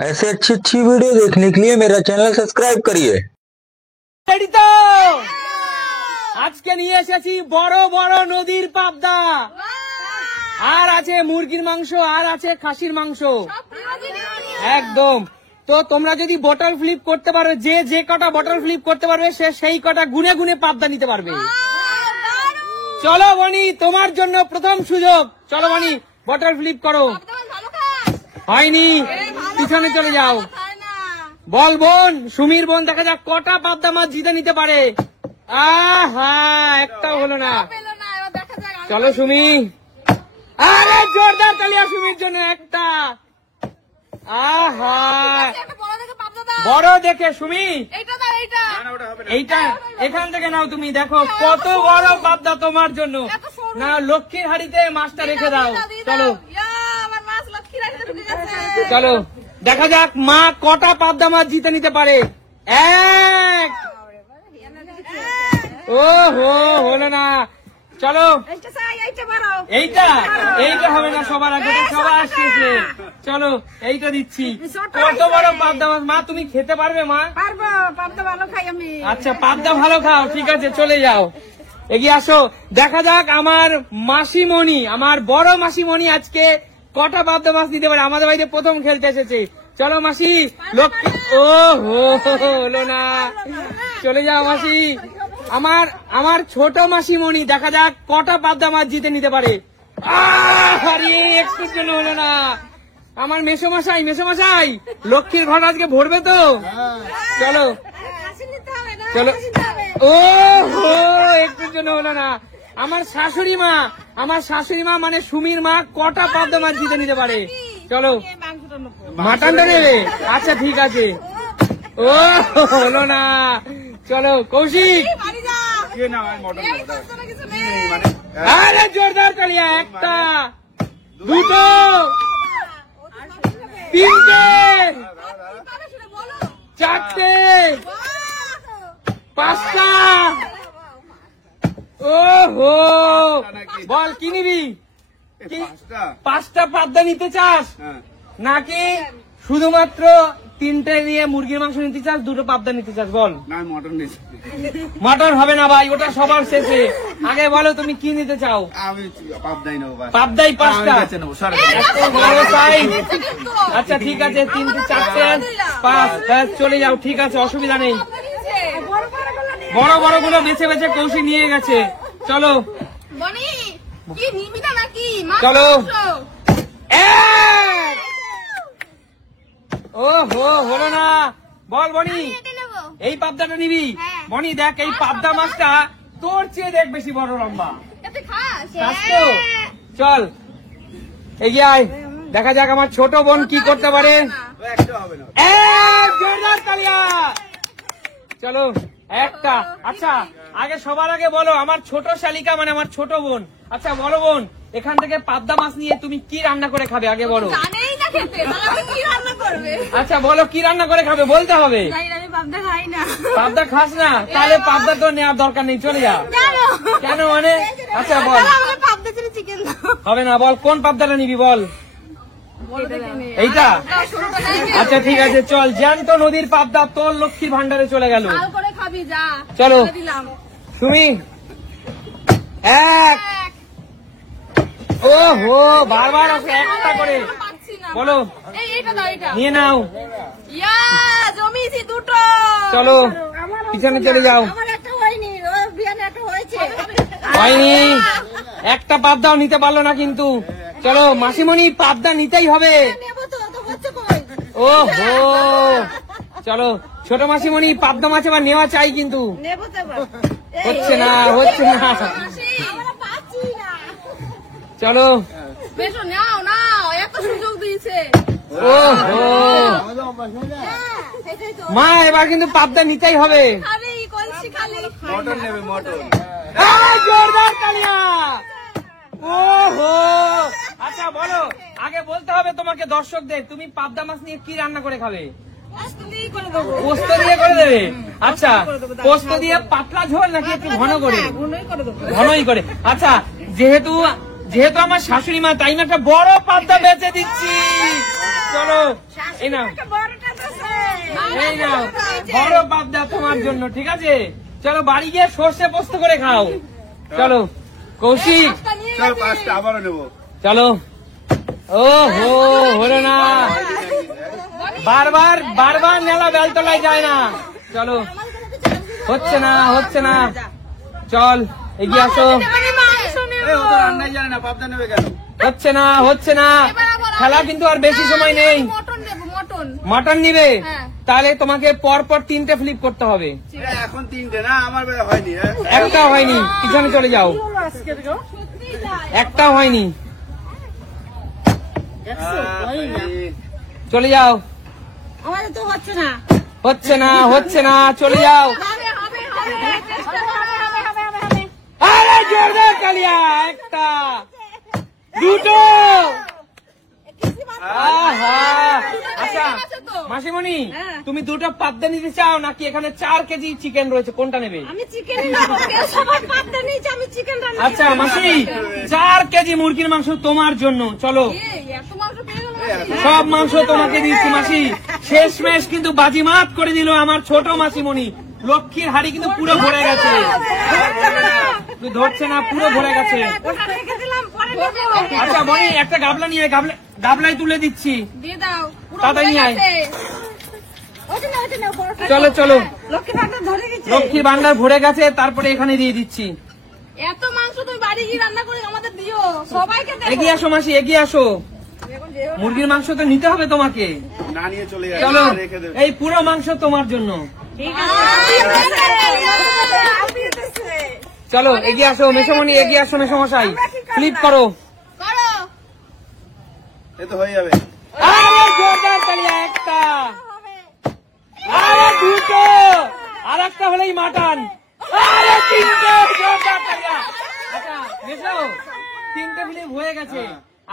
ऐसे अच्छी अच्छी वीडियो देखने के लिए मेरा चैनल सब्सक्राइब करिए। রেডি তো? আজকে নিয়ে এসেছি বড় বড় নদীর পাবদা, আর আছে মুরগির মাংস, আর আছে খাসির মাংস একদম। তো তোমরা যদি বটল ফ্লিপ করতে পারো, যে যে কটা বটল ফ্লিপ করতে পারবে সে সেই কটা গুনে গুনে পাবদা নিতে পারবে। চলো বনি, তোমার জন্য প্রথম সুযোগ। চলো বনি, বটল ফ্লিপ করো। হয়নি, পিছনে চলে যাও। বল বোন, সুমির বোন, দেখা যাক কটা পাবদা মাছ জিতে নিতে পারে। আহা, একটাও হলো না। চলো সুমি, আরে জোরদার তালিয়া সুমির জন্য। একটা, আহা, বড় দেখে সুমি, এইটা এখান থেকে নাও তুমি। দেখো কত বড় পাবদা তোমার জন্য। না, লক্ষ্মীর হাড়িতে মাছটা রেখে দাও। চলো চলো, দেখা যাক মা কটা পাবদা মাছ জিতে নিতে পারে। এক, ও হো, হলো না। চলো, এইটা এইটা হবে না, সবার আগে সবার শেষে। চলো এইটা দিচ্ছি। কত বড় পাবদা মাছ মা, তুমি খেতে পারবে মা? পারবো, পাবদা ভালো খাই আমি। আচ্ছা, পাবদা ভালো খাও, ঠিক আছে চলে যাও। এগিয়ে আসো, দেখা যাক আমার মাসিমণি, আমার বড় মাসিমণি আজকে কটা পাবদা মাছ দিতে পারে। আমাদের বাড়িতে প্রথম খেলতে এসেছে। চলো মাসি, লক্ষ্মী, ও হো, হলো না। চলে যাও মাসি। আমার ছোট মাসিমণি, দেখা যাক কটা পাবদা মাছ জিতে নিতে পারে। আরে একটুর জন্য হলো না। আমার মেসোমশাই, মেসোমশাই, লক্ষ্মীর ঘর আজকে ভরবে তো? চলো চলো, ও হো, একটুর জন্য হলো না। আমার শাশুড়ি মা, আমার শাশুড়ি মা মানে সুমির মা, কটা পাবদা মাছ জিতে নিতে পারে? চলো, মাটনটা নেবে? আচ্ছা ঠিক আছে। ও হলো না। চলো কৌশিক, আরে জোরদার তালিয়া। একটা, দুটো, তিনটে, চারটে, পাঁচটা। ও হো, বল কি নিবি? পাঁচটা পাবদা নিতে চাস নাকি শুধুমাত্র তিনটে নিয়ে মুরগির মাংস নিতে চাস, দুটো পাবদা নিতে চাস? বল। মটন হবে না ভাই, ওটা সবার শেষে। আগে বলো তুমি কি নিতে চাও? পাবদাই পাঁচটা। আচ্ছা ঠিক আছে, তিনটে, চারটে, পাঁচ, চলে যাও। ঠিক আছে, অসুবিধা নেই। বড় বড় গুলো বেছে বেছে কৌশি নিয়ে গেছে। চলো চলো, ও হো, হলো না। বল বনি, এই পাবদাটা নিবি? বনি দেখ, এই পাবদা মাছটা তোর চেয়ে দেখ বেশি বড় লম্বা। খাস তো? চল এগিয়ে আয়, দেখা যাক আমার ছোট বোন কি করতে পারে। জোরদার তালিয়া। চলো একটা। আচ্ছা, আগে সবার আগে বলো আমার ছোট শালিকা মানে আমার ছোট বোন। আচ্ছা বলো বোন, এখান থেকে পাবদা মাছ নিয়ে তুমি কি রান্না করে খাবে? আগে বলো। আচ্ছা বলো, কি রান্না করে খাবে বলতে হবে। পাবদা খাস না? তাহলে পাবদা তো নেওয়ার দরকার নেই, চলে যা। কেন মানে? আচ্ছা বল। হবে না, বল কোন পাবদাটা নিবি বল। এইটা? আচ্ছা ঠিক আছে, চল। জ্যান্ত নদীর পাবদা তোর লক্ষ্মীর ভান্ডারে চলে গেল। চলো তুমি, এক, ও হো, বারবার একটা করে বলো, নিয়ে নাও। চলো পিছনে চলে যাও। হয়নি, একটা পাবদাও নিতে পারলো না কিন্তু। চলো মাসিমণি, পাবদা নিতেই হবে। ও হো, চলো ছোট মাসিমণি, পাবদা মাছ আবার নেওয়া চাই কিন্তু। হচ্ছে না, হচ্ছে না। চলো ও হো, মা এবার কিন্তু পাবদা নিতেই হবে। জোরদার তালিয়া। ও হো, আচ্ছা বলো, আগে বলতে হবে তোমাকে দর্শকদের, তুমি পাবদা মাছ নিয়ে কি রান্না করে খাবে? পোস্ত দিয়ে করে দেবে? আচ্ছা, পোস্ত দিয়ে পাতলা ঝোল নাকি একটু ঘন করে? ঘনই করে। আচ্ছা, যেহেতু আমার শাশুড়ি মা, তাই না একটা বড় পাবদা বেচে দিচ্ছি। চলো এই নাও বড়টা দিছে। এই নাও বড় পাবদা তোমার জন্য, ঠিক আছে? চলো বাড়ি গিয়ে সর্ষে পোস্ত করে খাও। চলো কৌশিক, চল 5টা আবারও নেবো। চলো। ও হো, হলো না, বারবার বারবার নেলা বেলতলায় যায় না। চলো, হচ্ছে না হচ্ছে না, চল এগিয়ে আসো। এই ও তো রান্নাই জানে না, পাবদা নেবে কেন? হচ্ছে না হচ্ছে না, খেলা কিন্তু আর বেশি সময় নেই। মটন নেবো, মটন। মাটন নিবে? হ্যাঁ। তাহলে তোমাকে পর পর 3টে ফ্লিপ করতে হবে। এটা এখন 3টে না, আমার বেলা হয়নি। একটাও হয়নি, পিছনে চলে যাও। একটাও হয়নি, চলে যাও। আমাদের তো হচ্ছে না। হচ্ছে না হচ্ছে না, চলে যাও। হবে, হবে, হবে। চেষ্টা হবে, হবে, হবে, হবে, হবে। আরে জোরদার কালিয়া, একটা, দুটো। আহা, আচ্ছা মাসিমণি, তুমি দুটো পাবদা নিতে চাও নাকি এখানে 4 কেজি চিকেন রয়েছে, কোনটা নেবে? আমি চিকেন নেবো, কেউ সবার পাবদা নিয়েছে, আমি চিকেন রান্না করবো। আচ্ছা মাসি, 4 কেজি মুরগির মাংস তোমার জন্য। চলো, এত মাংস পেয়ে গেল। সব মাংস তোমাকে দিচ্ছি মাসি। শেষমেশ কিন্তু বাজিমাত করে দিল আমার ছোট মাসিমণি। লক্ষ্মীর হাড়ি কিন্তু পুরো ভরে গেছে, ধরছে না, পুরো ভরে গেছে। ওটা রেখে দিলাম, পরে নেবো। আচ্ছা বনি, একটা গাবলা নিয়ে গাবলায় তুলে দিচ্ছি। দিয়ে দাও, পুরো তাড়াতাড়ি হয়ে আয়। গেছে। ওটা নাও, ওটা নাও, বড়টা চলো নাও। চলো, লক্ষ্মী ভান্ডার ধরে গেছে। লক্ষ্মীর ভান্ডার ভরে গেছে, তারপরে এখানে দিয়ে দিচ্ছি। এত মাংস তুমি বাড়ি গিয়ে রান্না করে আমাদের দিও, সবাইকে দেবো। এগিয়ে আসো মাসি, এগিয়ে আসো। মুরগির মাংস তো নিতে হবে তোমাকে। না নিয়ে চলে যাবে, চলো, রেখে দেবে। এই পুরো মাংস তোমার জন্য। ঠিক আছে। চলো এগিয়ে আসো মেসমণি, এগিয়ে আসো মেসমশাই, ফ্লিপ করো। করো। এ তো হয়ে যাবে। আরে জোরদার তালিয়া, একটা, আরে দুটো, আর একটা হলেই মাটন, আরে 3টে, জোরদার তালিয়া। আচ্ছা মেসো, 3টে ফ্লিপ হয়ে গেছে।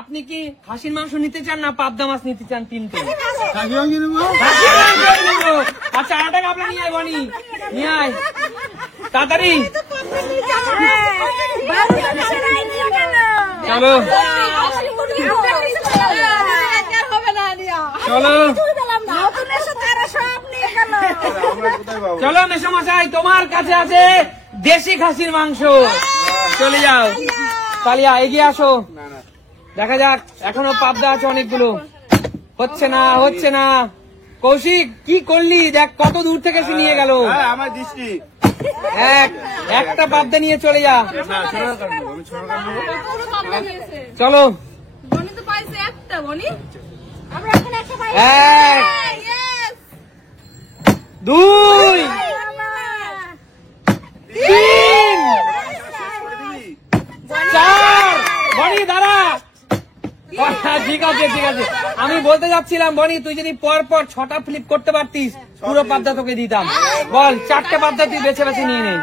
আপনি কি খাসির মাংস নিতে চান না পাবদা মাছ নিতে চান? 3টে খাসির মাংস নেবো। আচ্ছা আটা গাবলা নিয়ে আয় বনি, নিয়ে আয় তাড়াতাড়ি। চলো চলো আমরা কোথায় পাবো? চলো মেসমশাই, তোমার কাছে আছে দেশি খাসির মাংস। চলে যাও কালিয়া, এগিয়ে আসো। না না, দেখা যাক, এখনো পাবদা আছে অনেকগুলো। হচ্ছে না হচ্ছে না, কৌশিক কি করলি? দেখ কত দূর থেকে সে নিয়ে গেল। আমার দৃষ্টি। একটা পাবদা নিয়ে চলে যা। না, ছোট কাটবো, আমি ছোট কাটবো। পুরো পাবদা নিয়েছে। চলো, বনি তো পাইছে একটা, বনি। আমরা এখন একটা পাই। 1 Yes! 2 3 4 বনি দাঁড়া। ঠিক আছে ঠিক আছে, আমি বলতে যাচ্ছিলাম বনি, তুই যদি পর পর 6টা ফ্লিপ করতে পারতিস পুরো পাবদা তোকে দিতাম। বল, 4টে পাবদা তুই বেছে বেছে নিয়ে নে।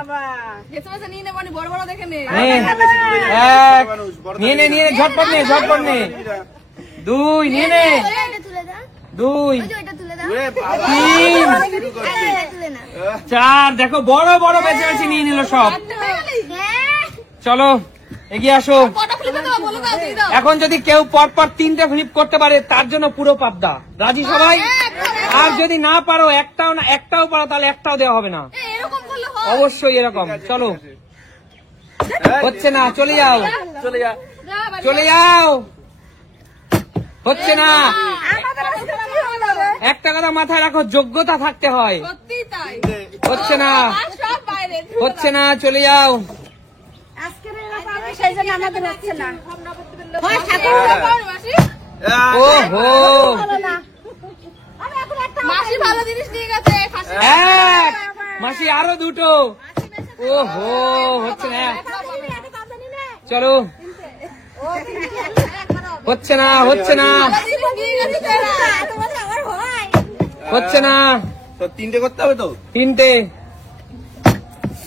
বেছে বেছে নিয়ে নে, বনি, বড় বড় দেখে নে। নে, 1 নিয়ে নে, নিয়ে নে, ঝটপট নে, ঝটপট নে। 2 নিয়ে নে, 2 ওরে বাবা, 3 শুরু করছে। 4, দেখো বড় বড় বেছে বেছে নিয়ে নিল সব। চলো এগিয়ে আসো। কটা ফ্লিপে দাও, বলো দাও, দিয়ে দাও। এখন যদি কেউ পর পর 3টে ফ্লিপ করতে পারে তার জন্য পুরো পাবদা। রাজি সবাই? আর যদি না পারো, একটাও পারো, তাহলে একটাও দেওয়া হবে না। এরকম করলে হয়। অবশ্যই এরকম। চলো, হচ্ছে না, চলে যাও চলে যাও যা বাড়ি চলে যাও, হচ্ছে না। আমাদের আজকে রান্না হবে। একটা কথা মাথায় রাখো, যোগ্যতা থাকতে হয়। সত্যি তাই। হচ্ছে না আর সব বাইরে। হচ্ছে না, চলে যাও। আজকে সেই জন্য আমাদের হচ্ছে না। হয় ঠাকুর পাও মাসি। ওহো, মাসি ভালো জিনিস দিয়ে গেছে। খাসি। 1 মাসি, আরো 2টো। ওহো, হচ্ছে না। চলো, হচ্ছে না হচ্ছে না হচ্ছে না, তো 3টে করতে হবে তো। 3টে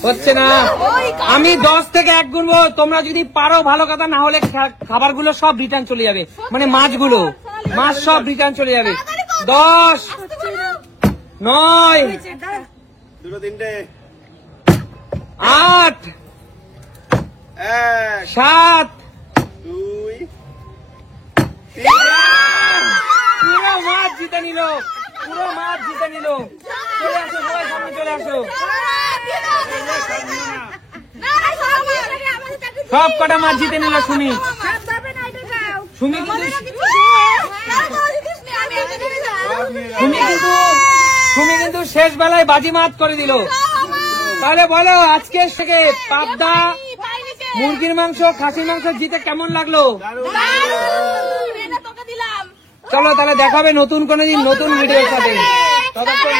হচ্ছে না। আমি 10 থেকে 1 গুনবো, তোমরা যদি পারো ভালো কথা, না হলে খাবারগুলো সব রিটার্ন চলে যাবে, মানে মাছ সব রিটার্ন চলে যাবে। 10 9 দুটো 3টে 8 1 7 2 পুরো মাছ জিতে নিল, পুরো মাছ জিতে নিল। চলে আসো সবাই, সামনে চলে আসো। সব কটা মাছ জিতে নিল সুমি। সুমি কিন্তু শেষ বেলায় বাজি মাত করে দিল। তাহলে বলো আজকে থেকে পাবদা, মুরগির মাংস, খাসির মাংস জিতে কেমন লাগলো? চলো তাহলে দেখাবে নতুন কোনদিন নতুন ভিডিওর সাথে। ততক্ষণ